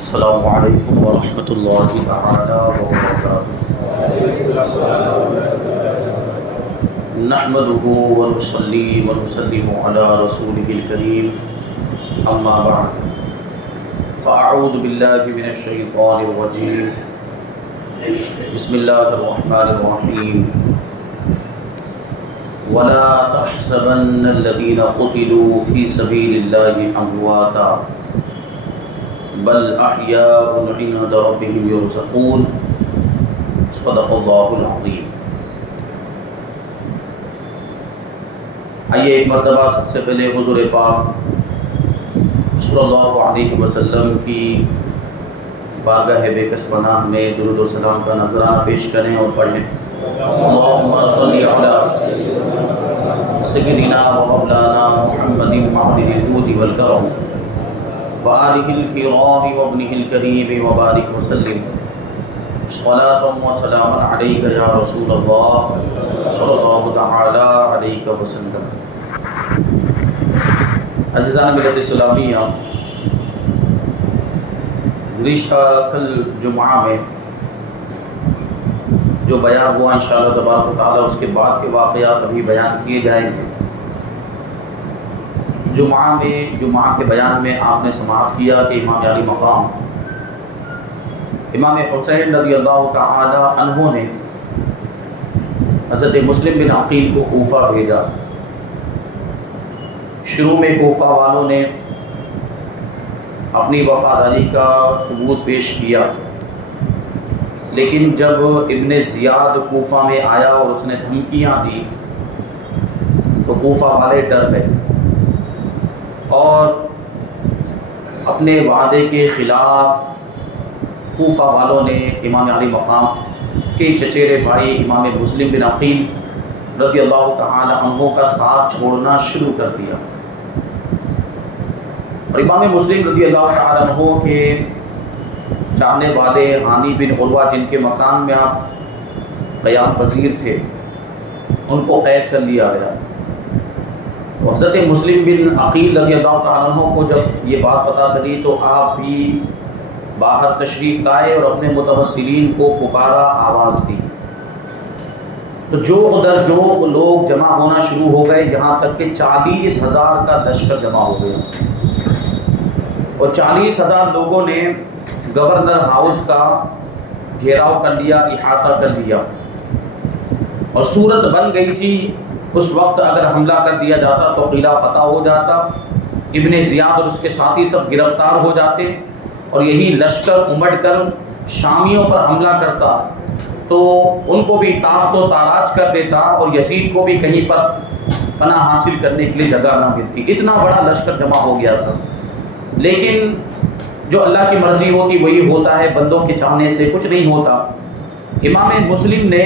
السلام علیکم ورحمۃ اللہ تعالی وبرکاتہ نحمده ونصلی ونسلم علی رسوله الکریم اما بعد فاعوذ باللہ من الشیطان الرجیم بسم اللہ الرحمن الرحیم ولا تحسبن الذین قتلوا فی سبیل اللہ امواتا بل احیاء عند ربهم یرزقون صدق اللہ العظیم۔ آئیے ایک مرتبہ سب سے پہلے حضور پاک صلی اللہ علیہ وسلم کی بارگاہ بے کس پناہ میں درود و سلام کا نذرانہ پیش کریں اور پڑھیں۔ اللہم صلی علی سیدنا و مولانا محمد معدن الجود والکرم وآلہ الکرام وابنہ الکریم وبارک وسلم صلاۃ و سلام علیک یا رسول اللہ صلی اللہ تعالی علیہ وسلم۔ عزیزان ملت اسلامیہ، گزشتہ کل جمعہ میں جو بیان ہوا انشاءاللہ تبارک و تعالی اس کے بعد کے واقعات ابھی بیان کیے جائیں گے۔ جمعہ کے بیان میں آپ نے سماعت کیا کہ امام علی مقام امام حسین رضی اللہ تعالی عنہ نے حضرت مسلم بن عقیل کو کوفہ بھیجا۔ شروع میں کوفہ والوں نے اپنی وفاداری کا ثبوت پیش کیا، لیکن جب ابن زیاد کوفہ میں آیا اور اس نے دھمکیاں دی تو کوفہ والے ڈر گئے اور اپنے وعدے کے خلاف کوفہ والوں نے امام علی مقام کے چچیرے بھائی امام مسلم بن عقیل رضی اللہ تعالی عنہ کا ساتھ چھوڑنا شروع کر دیا، اور امام مسلم رضی اللہ تعالی عنہ کے چاہنے والے ہانی بن عروہ جن کے مکان میں آپ قیام پذیر تھے ان کو قید کر لیا گیا۔ حضرت مسلم بن عقیل رضی اللہ تعالیٰ عنہ کو جب یہ بات پتہ چلی تو آپ بھی باہر تشریف لائے اور اپنے متوسلین کو پکارا، آواز دی، تو جو لوگ جمع ہونا شروع ہو گئے، یہاں تک کہ 40,000 کا لشکر جمع ہو گیا، اور 40,000 لوگوں نے گورنر ہاؤس کا گھیراؤ کر لیا، احاطہ کر لیا، اور صورت بن گئی تھی اس وقت اگر حملہ کر دیا جاتا تو قلعہ فتح ہو جاتا، ابن زیاد اور اس کے ساتھی سب گرفتار ہو جاتے، اور یہی لشکر امڑ کر شامیوں پر حملہ کرتا تو ان کو بھی تاخت و تاراج کر دیتا، اور یزید کو بھی کہیں پر پناہ حاصل کرنے کے لیے جگہ نہ ملتی۔ اتنا بڑا لشکر جمع ہو گیا تھا، لیکن جو اللہ کی مرضی ہوتی وہی ہوتا ہے، بندوں کے چاہنے سے کچھ نہیں ہوتا۔ امام مسلم نے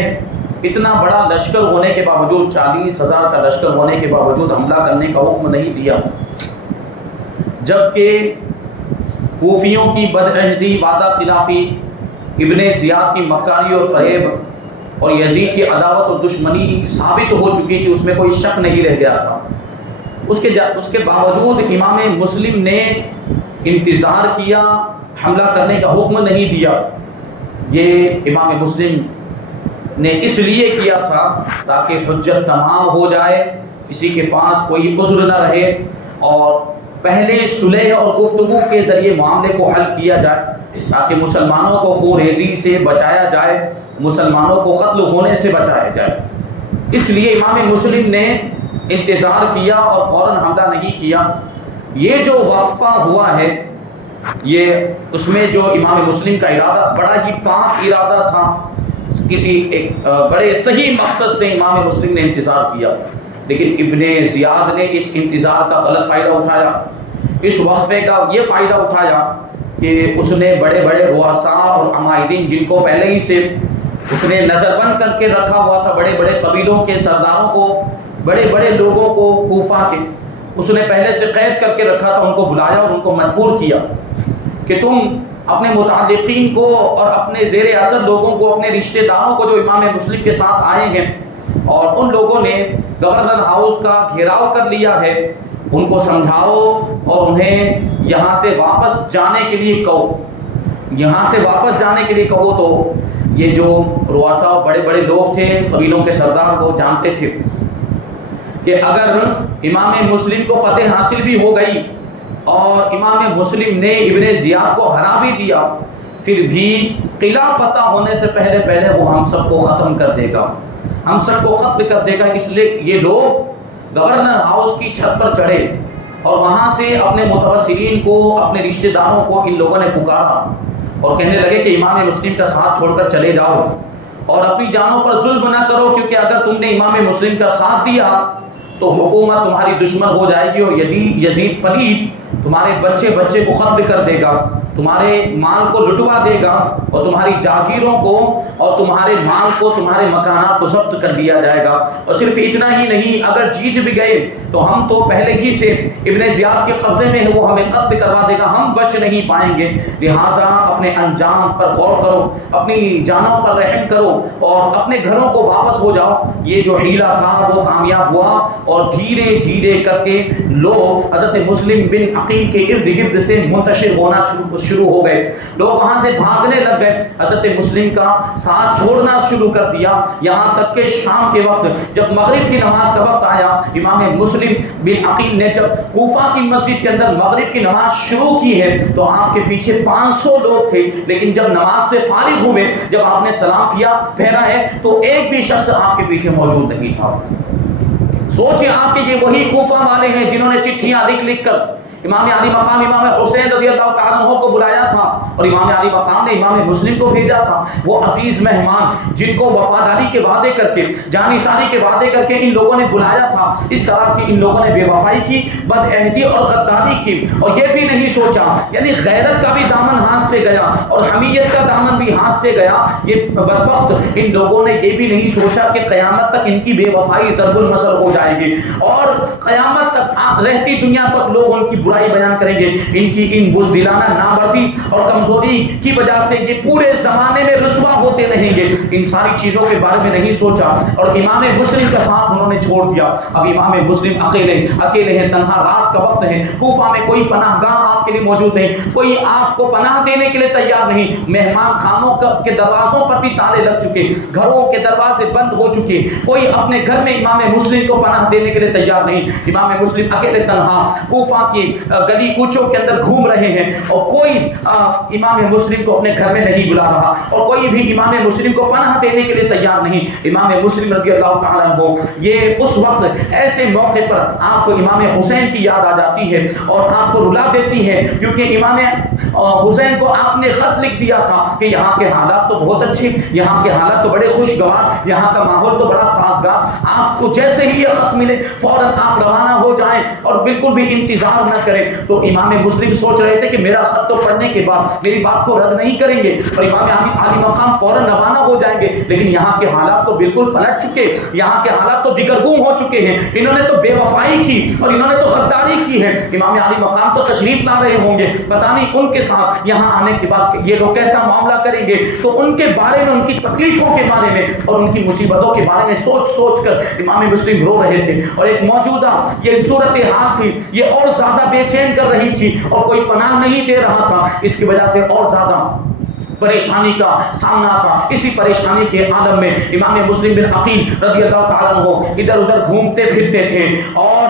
اتنا بڑا لشکر ہونے کے باوجود، 40,000 کا لشکر ہونے کے باوجود حملہ کرنے کا حکم نہیں دیا، جبکہ کوفیوں کی بدعہدی، وعدہ خلافی، ابن زیاد کی مکاری اور فریب اور یزید کی عداوت اور دشمنی ثابت ہو چکی تھی، اس میں کوئی شک نہیں رہ گیا تھا۔ اس کے باوجود امام مسلم نے انتظار کیا، حملہ کرنے کا حکم نہیں دیا۔ یہ امام مسلم نے اس لیے کیا تھا تاکہ حجت تمام ہو جائے، کسی کے پاس کوئی عذر نہ رہے، اور پہلے صلح اور گفتگو کے ذریعے معاملے کو حل کیا جائے، تاکہ مسلمانوں کو خوریزی سے بچایا جائے، مسلمانوں کو قتل ہونے سے بچایا جائے۔ اس لیے امام مسلم نے انتظار کیا اور فوراً حملہ نہیں کیا۔ یہ جو وقفہ ہوا ہے، یہ اس میں جو امام مسلم کا ارادہ بڑا ہی پاک ارادہ تھا، کسی ایک بڑے صحیح مقصد سے امام مسلم نے انتظار کیا، لیکن ابن زیاد نے اس انتظار کا غلط فائدہ اٹھایا، اس وقفے کا یہ فائدہ اٹھایا کہ اس نے بڑے بڑے رؤساء اور عمائدین جن کو پہلے ہی سے اس نے نظر بند کر کے رکھا ہوا تھا، بڑے بڑے قبیلوں کے سرداروں کو، بڑے بڑے لوگوں کو کوفہ کے اس نے پہلے سے قید کر کے رکھا تھا، ان کو بلایا اور ان کو مجبور کیا کہ تم اپنے متعلقین کو اور اپنے زیر اثر لوگوں کو، اپنے رشتہ داروں کو جو امام مسلم کے ساتھ آئے ہیں، اور ان لوگوں نے گورنر ہاؤس کا گھیراؤ کر لیا ہے، ان کو سمجھاؤ اور انہیں یہاں سے واپس جانے کے لیے کہو۔ یہاں سے واپس جانے کے لیے کہو تو یہ جو رؤساء بڑے بڑے لوگ تھے قبیلوں کے سردار وہ جانتے تھے کہ اگر امام مسلم کو فتح حاصل بھی ہو گئی اور امام مسلم نے ابن زیاد کو ہرا بھی دیا، پھر بھی قلعہ فتح ہونے سے پہلے پہلے وہ ہم سب کو ختم کر دے گا، ہم سب کو قتل کر دے گا۔ اس لیے یہ لوگ گورنر ہاؤس کی چھت پر چڑھے اور وہاں سے اپنے متوسلین کو، اپنے رشتہ داروں کو ان لوگوں نے پکارا اور کہنے لگے کہ امام مسلم کا ساتھ چھوڑ کر چلے جاؤ اور اپنی جانوں پر ظلم نہ کرو، کیونکہ اگر تم نے امام مسلم کا ساتھ دیا تو حکومت تمہاری دشمن ہو جائے گی اور یزید پلید تمہارے بچے بچے کو قتل کر دے گا، تمہارے مال کو لٹوا دے گا اور تمہاری جاگیروں کو اور تمہارے مال کو، تمہارے مکانات کو ضبط کر لیا جائے گا۔ اور صرف اتنا ہی نہیں، اگر جیت بھی گئے تو ہم تو پہلے ہی سے ابن زیاد کے قبضے میں ہے، وہ ہمیں قتل کروا دے گا، ہم بچ نہیں پائیں گے۔ لہٰذا اپنے انجام پر غور کرو، اپنی جانوں پر رحم کرو اور اپنے گھروں کو واپس ہو جاؤ۔ یہ جو حیلہ تھا وہ کامیاب ہوا اور دھیرے دھیرے کر کے لوگ حضرت مسلم بن عقیل کے ارد گرد سے منتشر ہونا شروع ہو گئے، لوگ وہاں سے بھاگنے لگ گئے، حضرت مسلم کا ساتھ چھوڑنا شروع کر دیا، یہاں تک کہ شام کے وقت جب مغرب کی نماز کا وقت آیا، امام مسلم بن عقیل نے جب کوفہ کی مسجد کے اندر مغرب کی نماز شروع کی ہے تو آپ کے پیچھے 500 لوگ تھے، لیکن جب نماز سے فارغ ہوئے، جب آپ نے سلام پھیرا ہے تو ایک بھی شخص آپ کے پیچھے موجود نہیں تھا۔ سوچیں آپ کہ یہ وہی کوفہ والے ہیں جنہوں نے چٹھیاں لکھ کر امام علی مقام امام حسین رضی اللہ تعالیٰ عنہ کو بلایا تھا اور امام علی مقام نے امام مسلم کو بھیجا تھا۔ وہ عزیز مہمان جن کو وفاداری کے وعدے کر کے، جانثاری کے وعدے کر کے ان لوگوں نے بلایا تھا، اس طرح سے ان لوگوں نے بے وفائی کی، بدعہدی اور غداری کی اور یہ بھی نہیں سوچا، یعنی غیرت کا بھی دامن ہاتھ سے گیا اور حمیت کا دامن بھی ہاتھ سے گیا۔ یہ بدبخت ان لوگوں نے یہ بھی نہیں سوچا کہ قیامت تک ان کی بے وفائی ضرب المثل ہو جائے گی اور قیامت تک رہتی دنیا تک لوگ ان کی برائی بیان کریں گے۔ ان کی ان بزدلانہ نامردی اور کمزوری کی وجہ سے یہ پورے زمانے میں رسوا ہوتے رہیں گے۔ ان ساری چیزوں کے بارے میں نہیں سوچا اور امام مسلم کا ساتھ انہوں نے چھوڑ دیا۔ اب امام مسلم اکیلے ہیں، تنہا رات کا وقت ہے، کوفہ میں کوئی پناہ گاہ آپ کے لیے موجود نہیں، کوئی آپ کو پناہ دینے کے لیے تیار نہیں، مہمان خانوں کے دروازوں پر بھی تالے لگ چکے، گھروں کے دروازے بند ہو چکے، کوئی اپنے گھر میں امام مسلم کو پناہ دینے کے لیے تیار نہیں۔ امام مسلم اکیلے تنہا کوفہ کی گلی کوچوں کے اندر گھوم رہے ہیں اور کوئی امام مسلم کو اپنے گھر میں نہیں بلا رہا اور کوئی بھی امام مسلم کو پناہ دینے کے لیے تیار نہیں۔ امام مسلم رضی اللہ تعالیٰ عنہ یہ اس وقت ایسے موقع پر آپ کو امام حسین کی یاد آ جاتی ہے اور آپ کو رلا دیتی ہے، کیونکہ امام حسین کو آپ نے خط لکھ دیا تھا کہ یہاں کے حالات تو بہت اچھے، یہاں کے حالات تو بڑے خوشگوار، یہاں کا ماحول تو بڑا سازگار، آپ کو جیسے ہی یہ خط ملے فوراً آپ روانہ ہو جائیں اور بالکل بھی انتظار نہ کریں۔ تو امام مسلم سوچ رہے تھے کہ میرا خط تو پڑھنے کے بعد میری بات کو رد نہیں کریں گے اور امام علی مقام فوراً روانہ ہو جائیں گے، لیکن یہاں کے حالات تو بالکل پلٹ چکے، یہاں کے حالات تو دگرگوں ہو چکے ہیں، انہوں نے تو بے وفائی کی اور انہوں نے تو غداری کی ہے۔ امام علی مقام تو تشریف لا رہے ہوں گے، پتہ نہیں ان کے ساتھ یہاں آنے کے بعد یہ لوگ کیسا معاملہ کریں گے۔ تو ان کے بارے میں، ان کی تکلیفوں کے بارے میں اور ان کی مصیبتوں کے بارے میں سوچ کر امام مسلم رو رہے تھے اور ایک موجودہ یہ صورتحال تھی، یہ اور زیادہ بے چین کر رہی تھی اور کوئی پناہ نہیں دے رہا تھا، اس کی وجہ سے اور زیادہ پریشانی کا سامنا تھا۔ اسی پریشانی کے عالم میں امام مسلم بن عقیل رضی اللہ تعالیٰ عنہ ادھر ادھر گھومتے پھرتے تھے اور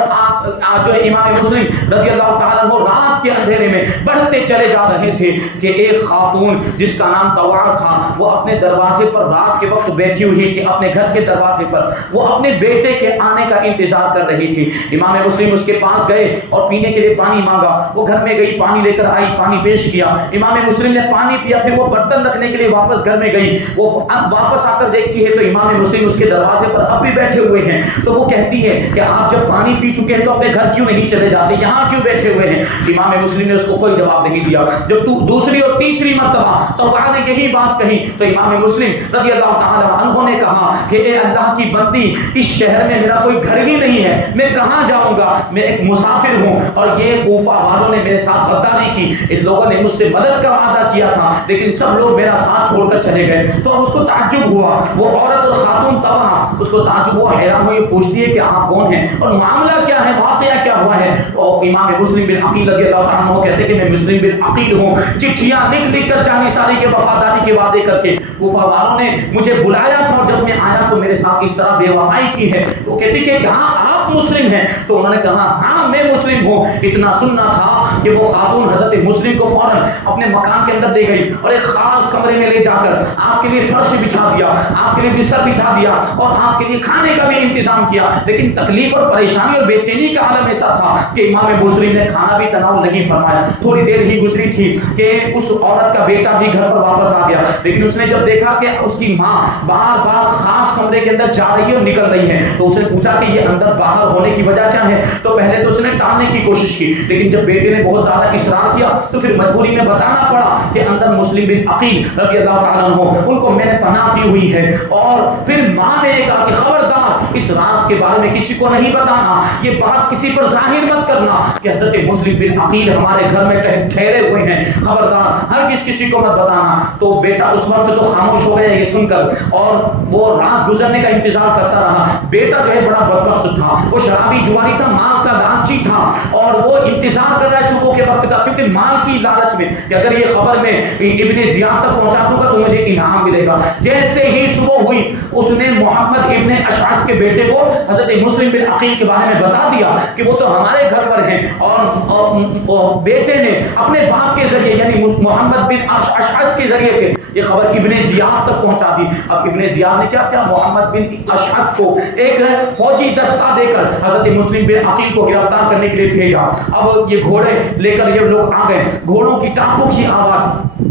جو امام مسلم رضی اللہ تعالیٰ عنہ رات کے اندھیرے میں بڑھتے چلے جا رہے تھے کہ ایک خاتون جس کا نام طوعہ تھا وہ اپنے دروازے پر رات کے وقت بیٹھی ہوئی تھی، اپنے گھر کے دروازے پر وہ اپنے بیٹے کے آنے کا انتظار کر رہی تھی۔ امام مسلم اس کے پاس گئے اور پینے کے لیے پانی مانگا، وہ گھر میں گئی، پانی لے کر آئی، پانی پیش کیا، امام مسلم نے پانی پیا، پھر وہ برتن رکھنے کے لیے واپس گھر میں گئی، وہ اب واپس آ کر دیکھتی ہے تو امام مسلم اس کے دروازے پر اب بھی بیٹھے ہوئے ہیں۔ تو وہ کہتی ہے کہ آپ جب پانی پی چکے ہیں تو اپنے گھر کیوں نہیں چلے جاتے، یہاں کیوں بیٹھے ہوئے ہیں؟ امام مسلم نے اس کو کوئی جواب نہیں دیا۔ جب دوسری اور تیسری مرتبہ طوعہ نے یہی بات کہی تو امام مسلم رضی اللہ تعالی عنہ نے کہا کہ اے اللہ کی بندی، اس شہر میں میرا کوئی گھر ہی نہیں ہے، میں کہاں جاؤں گا، میں ایک مسافر ہوں اور یہ کوفہ والوں نے میرے ساتھ غداری کی، ان لوگوں نے مجھ سے مدد کا وعدہ کیا تھا لیکن سب لوگ میرا ساتھ چھوڑ کر چلے گئے۔ تو اب اس کو تعجب ہوا، وہ عورت اور خاتون طوعہ اس کو تعجب ہوا، حیران ہو، یہ پوچھتی ہے کہ آپ کون ہیں اور معاملہ کیا ہے، واقعہ کیا ہوا ہے؟ اور امام مسلم بن عقیل رضی اللہ اللہ عنہ کہتے ہیں کہ میں مسلم بن عقیل ہوں، چٹھیاں لکھ لکھ کر جانی ساری کے وفاداری کے وعدے کر کے کوفہ والوں نے مجھے بلایا تھا، اور جب میں آیا تو میرے ساتھ اس طرح بے وفائی کی ہے۔ وہ کہتے کہ ہاں آپ مسلم ہیں؟ تو انہوں نے کہا ہاں میں مسلم ہوں۔ اتنا سننا تھا کہ وہ خاتون حضرت مسلم کو فوراً اپنے مکان کے اندر لے گئی اور ایک خاص کمرے میں لے جا کر آپ کے لیے فرش بچھا دیا، آپ کے لیے بستر بچھا دیا اور آپ کے لیے کھانے کا بھی انتظام کیا۔ لیکن تکلیف اور پریشانی اور بے چینی کا عالم ایسا تھا کہ امام مسلم نے کھانا بھی تناول نہیں فرمایا۔ تھوڑی دیر ہی گزری تھی کہ اس عورت کا بیٹا بھی گھر پر واپس آ گیا، لیکن اس نے جب دیکھا کہ اس کی ماں بار بار خاص کمرے کے اندر جا رہی ہے اور نکل رہی ہے تو اس نے پوچھا کہ یہ اندر باہر ہونے کی وجہ کیا ہے؟ تو پہلے تو اس نے ٹالنے کی کوشش کی، لیکن جب بیٹے نے بہت زیادہ اصرار کیا تو پھر مجبوری میں بتانا پڑا کہ اندر مسلم بن عقیل رضی اللہ تعالیٰ عنہ ان کو میں نے پناہ دی ہوئی ہے۔ اور پھر ماں نے کہا کہ خبردار اس راز کے بارے میں کسی کو نہیں بتانا، یہ بات کسی پر ظاہر مت کرنا کہ حضرت مسلم بن عقیل ہمارے گھر میں ٹھہرے ہوئے ہیں، خبردار ہرگز کسی کو مت بتانا۔ تو بیٹا اس وقت تو خاموش ہو گیا یہ سن کر، اور وہ رات گزرنے کا انتظار کرتا رہا۔ بیٹا جو ہے بڑا بدبخت تھا، وہ شرابی جواری تھا، مال کا لالچی تھا، اور وہ انتظار کر رہا ہے صبح کے وقت کا، کیونکہ مال کی لالچ میں کہ اگر یہ خبر میں ابن زیاد تک پہنچا دوں گا تو مجھے انعام ملے گا۔ جیسے ہی صبح ہوئی اس نے محمد ابن اشعث کے بیٹے کو حضرت مسلم بن عقیل کے بارے میں بتا دیا کہ وہ تو ہمارے گھر پر ہیں، اور بیٹے نے اپنے باپ کے ذریعے یعنی محمد بن اشعث کے ذریعے سے یہ خبر ابن زیاد تک پہنچا دی۔ اب ابن زیاد نے کیا کیا؟ محمد بن اشعث کو ایک فوجی دستہ دے کر حضرت مسلم بن عقیل کو گرفتار کرنے کے لیے بھیجا۔ اب یہ گھوڑے لے کر یہ لوگ آ گئے، گھوڑوں کی ٹانپوں کی آواز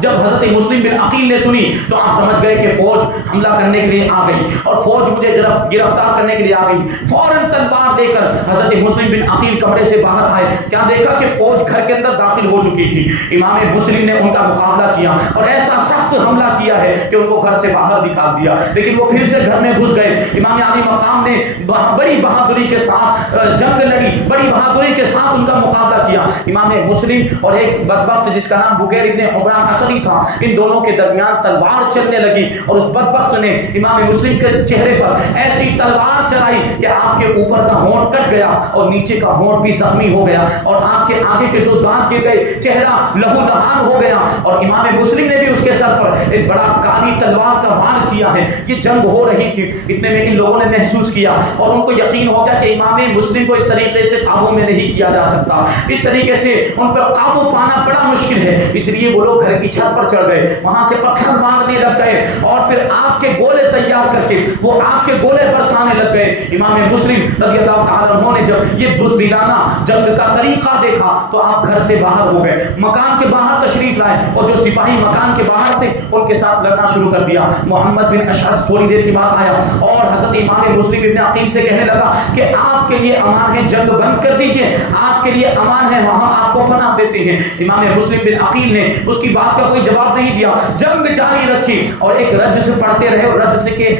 جب حضرت مسلم بن عقیل نے سنی تو آپ سمجھ گئے کہ فوج حملہ کرنے کے لیے آ گئی اور فوج مجھے گرفتار کرنے کے لیے آ گئی۔ فوراً تلوار دے کر حضرت مسلم بن عقیل کمرے سے باہر آئے، کیا دیکھا کہ فوج گھر کے اندر داخل ہو چکی تھی۔ امام مسلم نے ان کا مقابلہ کیا اور ایسا سخت حملہ کیا ہے کہ ان کو گھر سے باہر نکال دیا، لیکن وہ پھر سے گھر میں گھس گئے۔ امام علی مقام نے بڑی بہادری کے ساتھ جنگ لڑی، بڑی بہادری کے ساتھ ان کا مقابلہ کیا۔ امام مسلم اور ایک بدبخت جس کا نام بغیر ابن عمران اسدی تھا، ان دونوں کے درمیان تلوار چلنے لگی اور اس بدبخت نے امام مسلم کے چہرے پر ایسی تلوار چلائی کہ آپ کے اوپر کا ہونٹ کٹ گیا اور نیچے کا ہونٹ بھی زخمی ہو گیا اور آپ کے آگے کے دو دانت گر گئے، چہرہ لہو لہان ہو گیا، اور امام مسلم نے بھی اس کے سر پر ایک بڑا کالی تلوار کا وار کیا ہے۔ یہ جنگ ہو رہی تھی، اتنے میں ان لوگوں نے محسوس کیا اور ان کو یقین ہو گیا کہ امام مسلم کو اس طریقے سے قابو میں نہیں کیا جا سکتا، اس طریقے سے ان پر قابو پانا بڑا مشکل ہے۔ اس لیے وہ لوگ گھر کی چھت پر چڑھ گئے، وہاں سے پتھر مارنے لگ گئے اور پھر آگ کے گولے تیار کر کے وہ آگ کے گولے برسانے لگ گئے۔ امام مسلم رضی اللہ تعالیٰ عنہ نے جب یہ بزدلانہ جنگ کا طریقہ دیکھا تو آپ گھر سے باہر ہو گئے، مکان کے باہر تشریف لائے اور جو سپاہی مکان کے باہر تھے ان کے ساتھ لڑنا شروع کر دیا۔ محمد بن اشعث تھوڑی دیر کے بعد آیا اور حضرت امام مسلم ابن عقیل سے کہنے لگا کہ آپ کے لیے امان ہے، جنگ بند کر دیجئے، آپ کے لیے امان ہے، وہاں آپ کو پناہ دیتے ہیں۔ امام مسلم بن عقیل نے اس کی بات کا کوئی جواب نہیں دیا، جنگ جاری رکھی اور ایک رجز سے پڑھتے رہے، اور رجز کے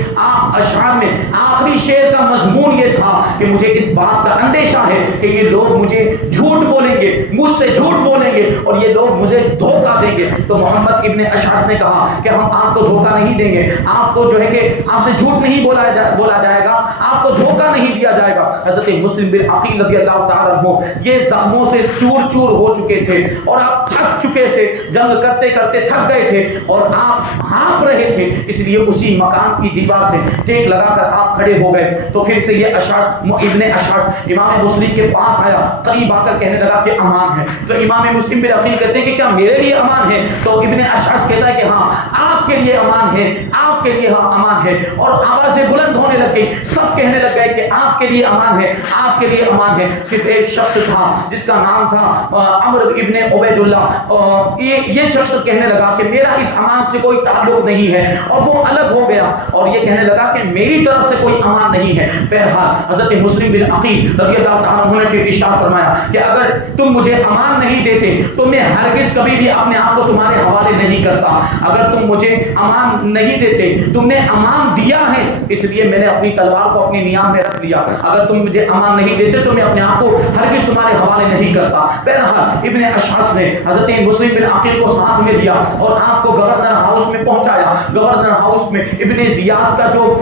اشعار میں آخری شعر کا مضمون یہ تھا کہ مجھے اس بات کا اندیشہ ہے کہ یہ لوگ مجھے جھوٹ بولیں گے، مجھ سے جھوٹ بولیں گے اور یہ لوگ مجھے دھوکہ دیں گے۔ تو محمد ابن اشعث نے کہا کہ ہم آپ کو دھوکہ نہیں دیں گے، آپ کو جو ہے کہ آپ سے جھوٹ نہیں بولا جائے گا، آپ کو دھوکہ نہیں دیا جائے گا۔ حضرت مسلم بن عقیل رضی اللہ تعالیٰ عنہ یہ زخموں سے چور چور ہو چکے تھے اور آپ تھک چکے سے، جنگ کرتے کرتے تھک گئے تھے اور آپ ہانپ رہے تھے، اس لیے اسی مکان کی دیوار سے ٹیک لگا کر آپ کھڑے ہو گئے۔ تو پھر سے یہ ابن اشعث امام مسلم کے پاس آیا، قریب آ کر کہنے لگا کہ امان ہے۔ تو امام مسلم بن عقیل کہتے ہیں کہ کیا میرے لیے امان ہے؟ تو ابن اشعث کہتا ہے کہ ہاں آپ کے لیے امان ہے، آپ کے لیے ہاں امان ہے، اور آوازیں بلند ہونے لگ گئی، سب کہنے لگ گئے کہ آپ کے لیے امان ہے، آپ کے لیے امان ہے۔ صرف ایک شخص تھا جس کا نام تھا عمرو ابن عبید اللہ، یہ شخص کہنے لگا کہ میرا اس امان سے کوئی تعلق نہیں ہے، اور وہ الگ ہو گیا اور یہ کہنے لگا کہ میری طرف سے کوئی امان نہیں ہے۔ بہرحال حضرت مسلم بن عقیل رضی اللہ تعالیٰ عنہ نے پھر ارشاد فرمایا کہ اگر تم مجھے امان نہیں دیتے تو میں ہرگز کبھی بھی اپنے آپ کو تمہارے حوالے نہیں کرتا، اگر تم مجھے امان نہیں دیتے تم نے امان دیا ہے اس لیے میں نے اپنی تلوار کو اپنی نیام میں رکھ لیا، اگر تم مجھے امان نہیں دیتے تو میں اپنے آپ کو ہرگز تمہارے حوالے نہیں کرتا۔ بہرحال ابن اشعث نے حضرت مسلم بن عقیل کو ساتھ میں لیا اور آپ کو گورنر ہاؤس میں پہنچایا۔ گورنر ہاؤس میں ابن زیاد کا جو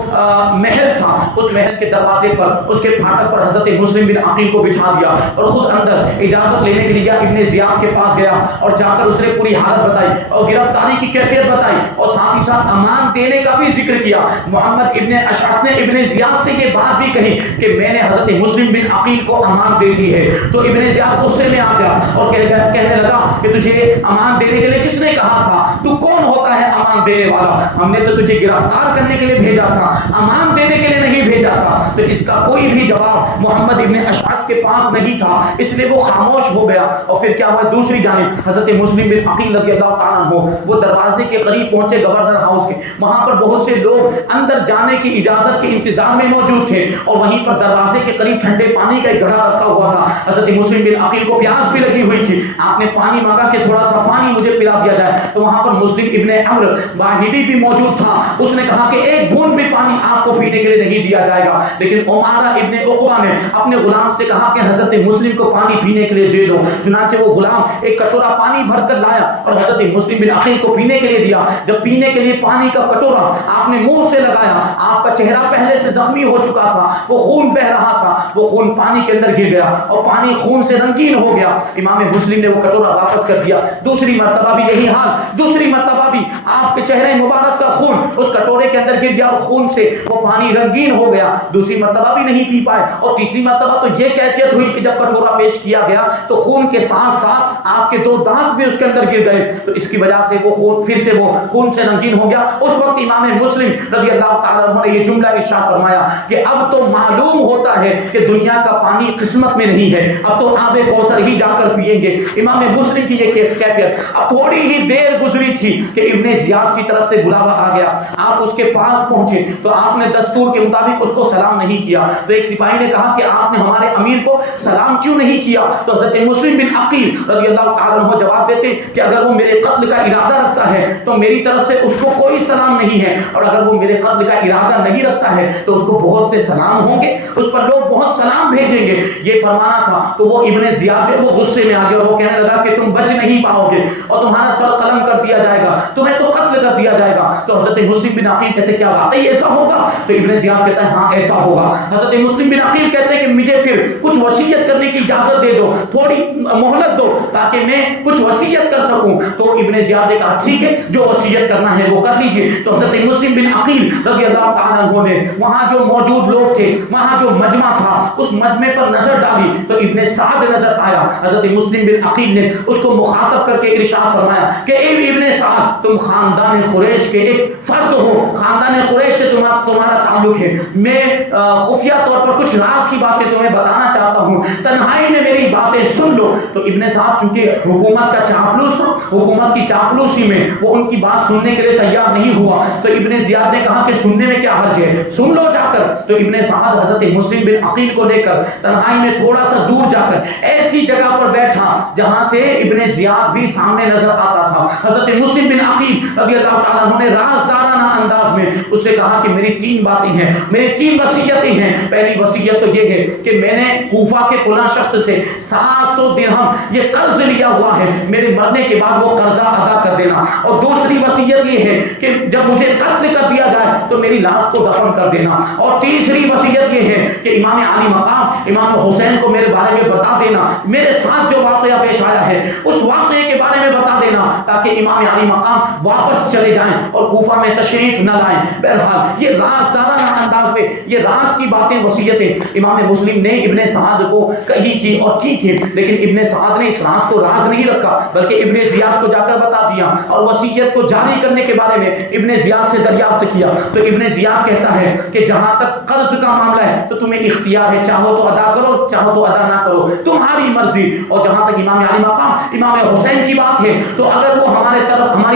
محل تھا اس محل کے دروازے پر اس کے پھاٹک پر حضرت مسلم بن عقیل کو بٹھا دیا اور خود اندر اجازت لینے کے لیے ابن زیاد کے پاس گیا اور جا کر اس نے پوری حالت بتائی اور گرفتاری کی کیفیت بتائی اور ساتھ ہی ساتھ امان دینے کا بھی ذکر کیا۔ محمد ابن اشعث نے ابن زیاد سے یہ بات بھی کہی کہ میں نے حضرت مسلم بن عقیل کو امان دے دی ہے، تو ابن زیاد غصے میں آ گیا اور کہنے لگا کہ تجھے امان دینے کے لیے کس نے کہا تھا؟ تو کون ہوتا ہے امان دینے والا؟ ہم نے تو تجھے گرفتار کرنے کے لیے بھیجا تھا، امان دینے کے لیے نہیں بھیجا تھا۔ تو اس کا کوئی بھی جواب محمد ابن اشعث کے پاس نہیں تھا، اس لیے وہ خاموش ہو گیا۔ اور پھر کیا ہوا؟ دوسری جانب حضرت مسلم بن عقیل رضی اللہ تعالیٰ عنہ وہ دروازے کے قریب پہنچے گورنر ہاؤس کے، وہاں پر بہت سے لوگ اندر جانے کی اجازت کے انتظار میں موجود تھے اور وہیں پر دروازے کے قریب ٹھنڈے پانی کا ایک گھڑا رکھا ہوا تھا۔ حضرت مسلم بن عقیل کو پیاس بھی لگی ہوئی تھی، آپ نے پانی مانگا کہ تھوڑا سا پانی مجھے پلا دیا جائے، تو وہاں پر مسلم ابن عمرو واحدی بھی موجود تھا، اس نے کہا کہ ایک بوند بھی پانی آپ کو پینے کے لیے نہیں دیا جائے گا۔ لیکن عمارہ ابن عقبہ نے اپنے غلام سے کہا کہ حضرت مسلم کو پانی پینے کے لیے دے دو، چنانچہ وہ غلام ایک کٹورا پانی بھر کر لایا اور حضرت مسلم بن عقیل کو پینے کے لیے دیا۔ جب پینے کے لیے پانی کا کٹورا آپ نے منہ سے لگایا، آپ کا چہرہ پہلے سے زخمی ہو چکا تھا، وہ خون بہ رہا تھا، وہ خون پانی کے اندر گر گیا اور پانی خون سے رنگین ہو گیا۔ امام مسلم نے وہ کٹورا واپس کر دیا۔ دوسری مرتبہ بھی یہی حال، دوسری مرتبہ بھی آپ کے چہرے مبارک کا خون اس کٹورے کے اندر گر گیا اور خون سے وہ پانی رنگین ہو گیا۔ دوسری مرتبہ بھی نہیں پی پائے اور تیسری مرتبہ تو یہ کیفیت ہوئی کہ جب کٹورا پیش کیا گیا تو خون کے ساتھ ساتھ آپ کے دو دانت بھی اس کے اندر گر گئے، تو اس کی وجہ سے وہ خون پھر سے وہ خون سے رنگین ہو گیا۔ اس وقت امام مسلم رضی اللہ تعالیٰ عنہ نے یہ جملہ ارشاد فرمایا کہ اب تو معلوم ہوتا ہے کہ دنیا کا پانی قسمت میں نہیں ہے، اب تو آب کوثر ہی جا کر پیئیں گے۔ امام مسلم کی یہ کیفیت، اب تھوڑی ہی دیر گزری تھی کہ ابن زیاد کی طرف سے بلاوا آ گیا، آپ اس کے پاس پہنچے تو آپ نے دستور کے مطابق اس کو سلام نہیں کیا، تو ایک سپاہی نے کہا کہ آپ نے ہمارے امیر کو سلام کیوں نہیں کیا؟ تو حضرت مسلم بن عقیل رضی اللہ تعالیٰ عنہ جواب دیتے کہ اگر وہ میرے قتل کا ارادہ رکھتا ہے تو میری طرف سے اس کو کوئی سلام نہیں ہے، اور اگر وہ میرے قتل کا ارادہ نہیں رکھتا ہے تو اس کو بہت سے سلام ہوں گے، اس پر لوگ بہت سلام بھیجیں گے، یہ فرمانا تھا۔ تو وہ ابن زیاد جو وہ غصے میں آ گیا اور وہ کہنے لگا کہ تم بچ نہیں پاؤ گے اور تمہارا سر قلم کر دیا جائے گا، تمہیں تو قتل کر دیا جائے گا۔ تو حضرت مسلم بن عقیل کہتے کیا واقعی ایسا ہوگا؟ تو ابن زیاد کہتا ہے ہاں ایسا ہوگا۔ حضرت مسلم بن عقیل کہتے ہیں کہ مجھے پھر کچھ وصیت کرنے کی اجازت دے دو، تھوڑی مہلت دو تاکہ میں کچھ وصیت کر سکوں۔ تو ابن زیاد نے کہا ٹھیک ہے، جو وصیت کرنا ہے وہ کر لیجیے۔ تو حضرت مسلم بن عقیل رضی اللہ تعالیٰ عنہ نے وہاں جو موجود لوگ تھے، وہاں جو مجمع تھا، اس مجمع پر نظر ڈالی تو ابن سعد نظر آیا۔ حضرت مسلم بن عقیل نے اس کو مخاطب کر کے ارشاد فرمایا کہ اے ابن سعد، تم خاندان قریش کے ایک فرد ہو، خاندان قریش سے تمہارا تعلق ہے، میں خفیہ طور پر کچھ راز کی باتیں تمہیں بتانا چاہتا ہوں، تنہائی میں میری باتیں سن لو۔ تو ابن سعد چونکہ حکومت کا چاپلوس تھا، حکومت کی چاپلوسی میں وہ ان کی بات سننے کے لیے تیار نہیں ہوا، تو ابن زیاد نے کہا کہ سننے میں کیا حرج ہے، سن لو جا کر۔ تو ابن سعد حضرت مسلم بن عقیل کو لے کر تنہائی میں تھوڑا سا دور جا کر ایسی جگہ پر بیٹھا جہاں سے ابن زیاد بھی سامنے نظر آتا تھا۔ حضرت مسلم بن عقیل رضی اللہ تعالیٰ عنہ نے رازدارانہ انداز میں اس سے کہا کہ میری 3 باتیں ہیں، میری 3 وصیتیں ہیں۔ پہلی وصیت تو یہ ہے کہ میں نے کوفہ کے فلاں شخص سے 700 درہم یہ قرض لیا ہوا ہے، میرے مرنے کے بعد وہ قرضہ ادا کر دینا۔ اور دوسری وصیت یہ ہے کہ جب مجھے قتل کر دیا جائے تو میری لاش کو دفن کر دینا۔ اور تیسری وصیت یہ ہے کہ امام علی مقام امام حسین کو میرے بارے میں بتا دینا، میرے ساتھ جو واقعہ پیش آیا ہے اس واقعے کے بارے میں بتا دینا تاکہ امام علی مقام واپس چلے جائیں اور کوفہ میں تشریف نہ لائیں۔ بہرحال یہ رازدارانہ انداز میں یہ راز کی باتیں، وصیتیں امام مسلم نے ابن سعد کو کہی تھی اور کی تھی، لیکن ابن سعد نے اس راز کو راز نہیں رکھا بلکہ ابن زیاد کو جا کر بتا دیا اور وصیت کو جاری کرنے کے بارے میں ابن زیاد سے دریافت کیا۔ تو ابن زیاد کہتا ہے کہ جہاں تک قرض کا معاملہ ہے تو تمہیں اختیار ہے، چاہو تو ادا کرو، چاہو تو ادا نہ کرو، تمہاری مرضی۔ اور جہاں تک امام علی مقام امام حسین کی بات ہے تو اگر وہ ہماری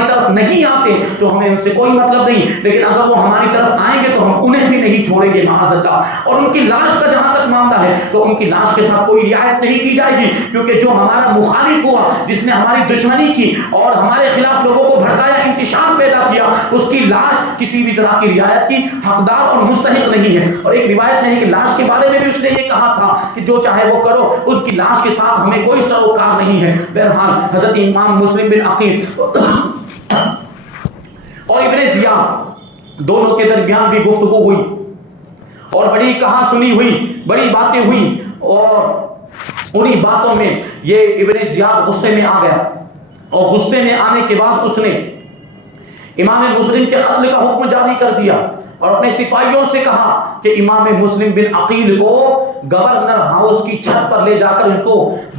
طرف نہیں آتے تو ہمیں ان سے کوئی مطلب نہیں، لیکن اگر وہ ہماری طرف آئیں گے تو ہم انہیں بھی نہیں چھوڑیں گے معاذ اللہ۔ اور ان کی لاش کا جہاں تک معاملہ ہے تو ان کی لاش کے ساتھ کوئی رعایت نہیں کی جائے گی، کیونکہ جو ہمارا مخالف ہوا، جس نے ہماری دشمنی کی اور ہمارے خلاف لوگوں کو بھڑکایا، انتشار پیدا کیا، اس کی لاش کسی بھی طرح کی رعایت کی حقدار اور مستحق نہیں ہے۔ اور ایک روایت میں ہے کہ لاش کے بارے میں بھی اس نے یہ کہا تھا کہ جو چاہے وہ کرو، ان کی لاش کے ساتھ ہمیں کوئی سروکار نہیں ہے۔ بہرحال حضرت امام مسلم بن عقیل اور ابن زیاد دونوں کے درمیان بھی گفتگو ہوئی اور بڑی کہا سنی ہوئی، بڑی باتیں ہوئی، اور انہی باتوں میں یہ ابن زیاد غصے میں آ گیا، اور غصے میں آنے کے بعد اس نے امام مسلم کے قتل کا حکم جاری کر دیا اور اپنے سپاہیوں سے کہا کہ امام مسلم بن عقیل کو گورنر ہاؤس کی چھت پر لے جا کر ان کو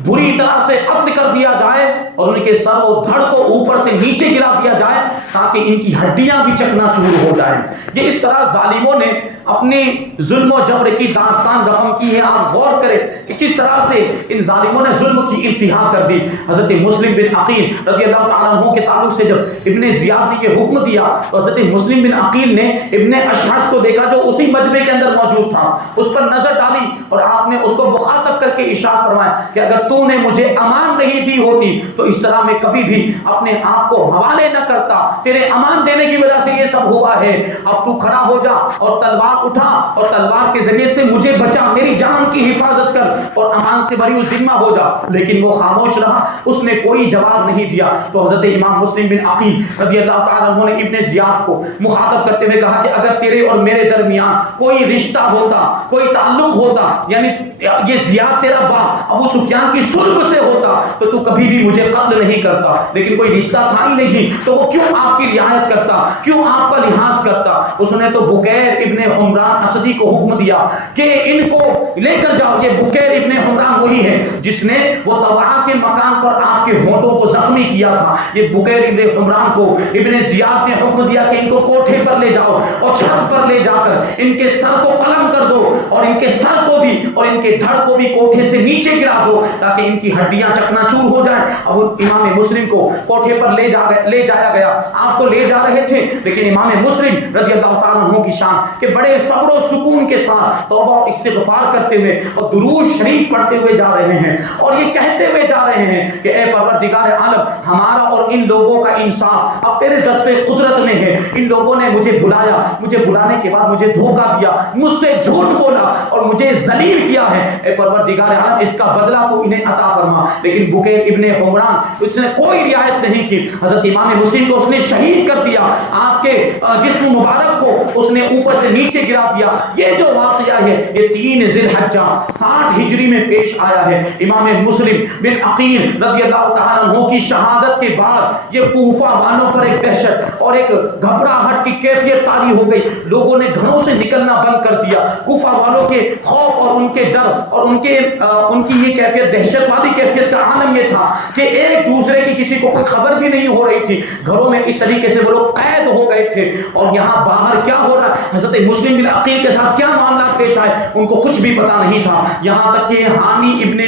بری طرح سے قتل کر دیا جائے اور ان کے سر و دھڑ کو اوپر سے نیچے گرا دیا جائے تاکہ ان کی ہڈیاں بھی چکنا چور ہو جائیں۔ یہ اس طرح ظالموں نے اپنی ظلم و جبر کی داستان رقم کی ہے۔ آپ غور کریں کہ کس طرح سے ان ظالموں نے ظلم کی انتہا کر دی۔ حضرت مسلم بن عقیل رضی اللہ تعالیٰ عنہ کے تعلق سے جب ابن زیاد نے یہ حکم دیا تو حضرت مسلم بن عقیل نے ابن اشعث کو دیکھا جو اسی مجمع کے اندر موجود تھا، اس پر نظر ڈالی اور آپ نے اس کو مخاطب کر کے ارشاد فرمایا کہ اگر تو نے مجھے امان نہیں دی ہوتی تو اس طرح میں کبھی بھی اپنے آپ کو حوالے نہ کرتا، تیرے امان دینے کی وجہ سے یہ سب ہوا ہے۔ اب تو کھڑا ہو جا اور تلوار اٹھا اور تلوار کے ذریعے سے مجھے بچا، میری جان کی حفاظت کر اور امان سے بری ذمہ ہو جا۔ لیکن وہ خاموش رہا، اس نے کوئی جواب نہیں دیا۔ تو حضرت امام مسلم بن عقیل رضی اللہ تعالیٰ عنہ نے ابن زیاد کو مخاطب کرتے ہوئے کہا کہ اگر تیرے اور میرے درمیان کوئی رشتہ ہوتا، کوئی تعلق ہوتا، یعنی یہ زیاد تیرا باپ ابو سفیان کی صلب سے ہوتا تو تو کبھی بھی مجھے قتل نہیں کرتا، لیکن کوئی رشتہ تھا ہی نہیں تو وہ کیوں آپ کی رعایت کرتا، کیوں آپ کا لحاظ کرتا؟ اس نے تو بکیر ابن حمران اسدی کو حکم دیا کہ ان کو لے کر جاؤ۔ یہ بکیر ابن حمران وہی ہے جس نے وہ طواعہ کے مکان پر آپ کے ہونٹوں کو زخمی کیا تھا۔ یہ بکیر ابن حمران کو ابن زیاد نے حکم دیا کہ ان کو کوٹھے پر لے جاؤ اور چھت پر لے جا کر ان کے سر کو قلم کر دو اور ان کے سر کو بھی اور ان کے دھڑ کو بھی کوٹھے سے نیچے گرا دو تاکہ ان کی ہڈیاں چکنا چور ہو جائیں۔ اب امام مسلم کو کوٹھے پر لے جایا گیا، آپ کو لے جا رہے تھے، لیکن امام مسلم رضی اللہ تعالیٰ عنہ کی شان کہ بڑے صبر و سکون کے ساتھ توبہ و استغفار کرتے ہوئے اور درود شریف پڑھتے ہوئے جا رہے ہیں اور یہ کہتے ہوئے جا رہے ہیں کہ اے پروردگار عالم، ہمارا اور ان لوگوں کا انصاف اب تیرے دست قدرت میں ہے۔ ان لوگوں نے مجھے بلایا، مجھے بلانے کے بعد مجھے دھوکہ دیا، مجھ سے جھوٹ بولا اور مجھے ذلیل کیا ہے۔ اے پروردگار عالم، اس کا بدلہ تو انہیں عطا فرما۔ لیکن بکیر ابن حمران اس نے کوئی رعایت نہیں کی، حضرت امام مسلم کو اس نے شہید کر دیا، آپ کے جسم مبارک کو اس نے اوپر سے نیچے گرا دیا۔ یہ جو واقعہ ہے یہ 3 ذی الحجہ 60 ہجری میں پیش آیا ہے۔ امام مسلم بن عقیل رضی اللہ تعالیٰ عنہ کی شہادت کے بعد یہ کوفہ والوں پر ایک دہشت اور ایک گھبراہٹ کی کیفیت طاری ہو گئی۔ لوگوں نے گھروں سے نکلنا بند کر دیا۔ کوفہ والوں کے خوف اور ان کے ڈر اور ان کی یہ کیفیت، دہشت والی کیفیت کا عالم یہ تھا کہ ایک دوسرے کی کسی کو کوئی خبر بھی نہیں ہو رہی تھی۔ گھروں میں اس طریقے سے وہ لوگ قید ہو گئے تھے اور یہاں باہر کیا ہو رہا ہے، حضرت مسلم بن عقیل کے ساتھ کیا معاملات پیش آئے، ان کو کچھ بھی پتا نہیں تھا۔ یہاں تک کہ حامی ابن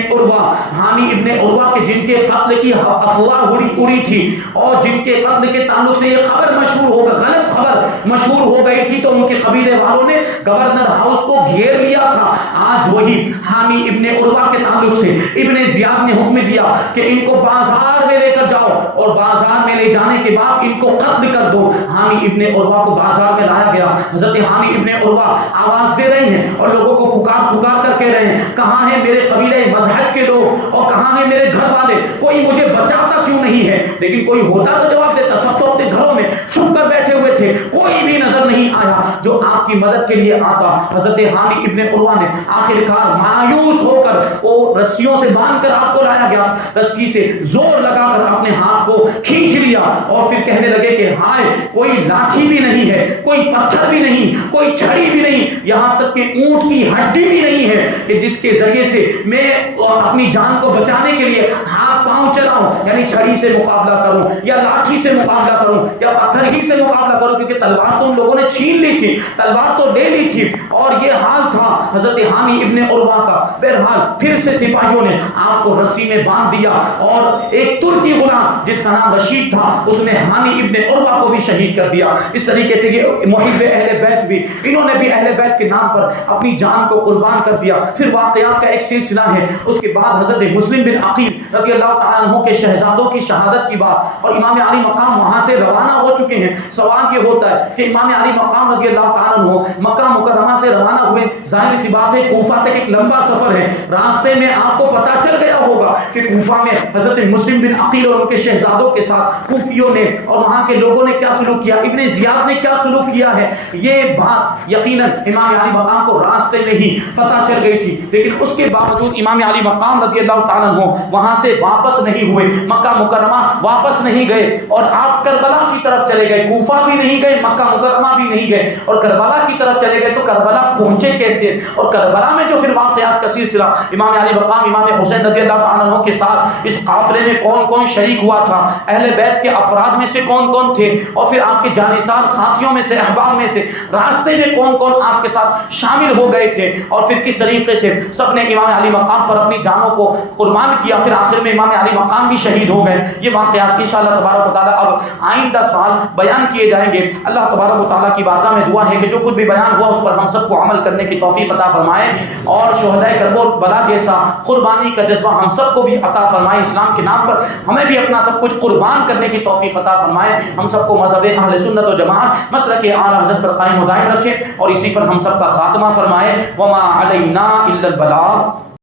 عروہ کے جن کے قتل کی افواہ اڑی تھی اور جن کے قتل کے تعلق سے یہ خبر مشہور ہو گئی، غلط خبر مشہور ہو گئی تھی، تو ان کے قبیلے والوں نے گورنر ہاؤس کو گھیر لیا تھا۔ آج وہی حامی ابن عروہ کے تعلق سے ابن زیاد نے حکم دیا کہ ان کو بازار میں لے کر جاؤ اور بازار میں لے جانے کے بعد ان کو قتل کر دو۔ حامی ابن عروہ کو بازار میں لایا گیا۔ حضرت حامی ابن عروہ آواز دے رہے ہیں اور لوگوں کو پکار کر کہہ رہے ہیں، کہاں ہیں میرے قبیلے مذہب کے لوگ اور کہاں ہیں میرے گھر والے، کوئی مجھے بچاتا کیوں نہیں ہے؟ لیکن کوئی ہوتا تو جواب دیتا، سب تو اپنے گھروں میں چھپ کر بیٹھے ہوئے تھے، کوئی بھی نظر نہیں آیا جو آپ کی مدد کے لیے آتا۔ حضرت حامی ابن عروہ نے آخرکار مایوس ہو کر وہ رسیوں سے باندھ کر آپ کو لایا گیا، رسی سے زور لگا کر اپنے ہاتھ کو کھینچ لیا اور پھر کہنے لگے کہ ہائے، کوئی لاٹھی بھی نہیں ہے، کوئی پتھر بھی نہیں، کوئی چھڑی بھی نہیں، یہاں تک کہ اونٹ کی ہڈی بھی نہیں ہے کہ جس کے ذریعے سے میں اپنی جان کو بچانے کے لیے ہاتھ پاؤں چلاؤں، یعنی چھڑی سے مقابلہ کروں یا لاٹھی سے مقابلہ کروں یا پتھر ہی سے مقابلہ کروں، کیونکہ تلوار تو ان لوگوں نے چھین لی تھی، تلوار تو لے لی تھی۔ اور یہ حال تھا حضرت حامی ابن عروہ کا۔ بہرحال پھر سے سپاہیوں نے آپ کو رسی میں باندھ دیا اور ایک ترکی غلام جس کا نام رشید تھا اس نے حامی ابن عروہ کو بھی شہید کر دیا۔ اس طریقے سے یہ محب اہل بیت بھی، انہوں نے بھی اہل بیت کے نام پر اپنی جان کو قربان کر دیا۔ پھر واقعات کا ایک سلسلہ ہے۔ اس کے بعد حضرت مسلم بن عقیل رضی اللہ تعالیٰ عنہ کے شہزادوں کی شہادت کی بات، اور امام علی مقام وہاں سے روانہ ہو چکے ہیں۔ سوال یہ ہوتا ہے کہ امام علی مقام رضی اللہ تعالیٰ عنہ مکہ مکرمہ سے روانہ ہوئے، ظاہر سی بات ہے کوفہ تک ایک لمبا سفر ہے، راستے میں آپ کو پتہ چل گیا ہوگا کہ کوفہ میں حضرت مسلم بن عقیل اور ان کے شہزادوں کے ساتھ کوفیوں نے اور وہاں کے لوگوں نے کیا سلوک کیا، ابن زیاد نے کیا سلوک کیا ہے، یہ بات یقیناً امام علی مقام کو راستے میں ہی پتہ چل گئی تھی، لیکن اس کے باوجود امام علی مقام رضی اللہ تعالیٰ عنہ وہاں سے واپس نہیں ہوئے، مکہ مکرمہ واپس نہیں گئے، اور آپ کربلا کی طرف چلے گئے، کوفہ بھی نہیں گئے، مکہ مکرمہ بھی نہیں گئے، اور کربلا کی طرف چلے گئے تو کربلا پہنچے کیسے؟ اور کربلا میں جو پھر واقعات کا سلسلہ امام علی مقام امام حسین رضی اللہ تعالیٰ عنہ کے ساتھ اس قافلے میں کون کون شریک ہوا تھا، اہل بیت کے افراد میں سے کون کون تھے، اور پھر آپ کے جانثار ساتھیوں میں سے، احباب میں سے راستے میں کون کون آپ کے ساتھ شامل ہو گئے تھے، اور پھر کس طریقے سے سب نے امام علی مقام پر اپنی جانوں کو قربان کیا، پھر آخر میں امام علی مقام بھی شہید ہو گئے۔ یہ واقعات انشاءاللہ تبارک و تعالیٰ اب آئندہ سال بیان کیے جائیں گے۔ اللہ تبارک و تعالیٰ کی بارگاہ میں دعا ہے کہ جو کچھ بھی بیان ہوا اس پر ہم سب کو عمل کرنے کی توفیق عطا فرمائے، اور شہداء کرب و بلا جیسا قربانی کا جذبہ ہم سب کو بھی عطا فرمائے، اسلام کے نام پر ہمیں بھی اپنا سب کچھ قربان کرنے کی توفیق عطا فرمائے، ہم سب کو مذہب اہل سنت و جماعت مسلک اعلیٰ حضرت پر قائم و دائم رکھے، اور اسی پر ہم سب کا خاتمہ فرمائے۔ وما علینا الا البلاغ۔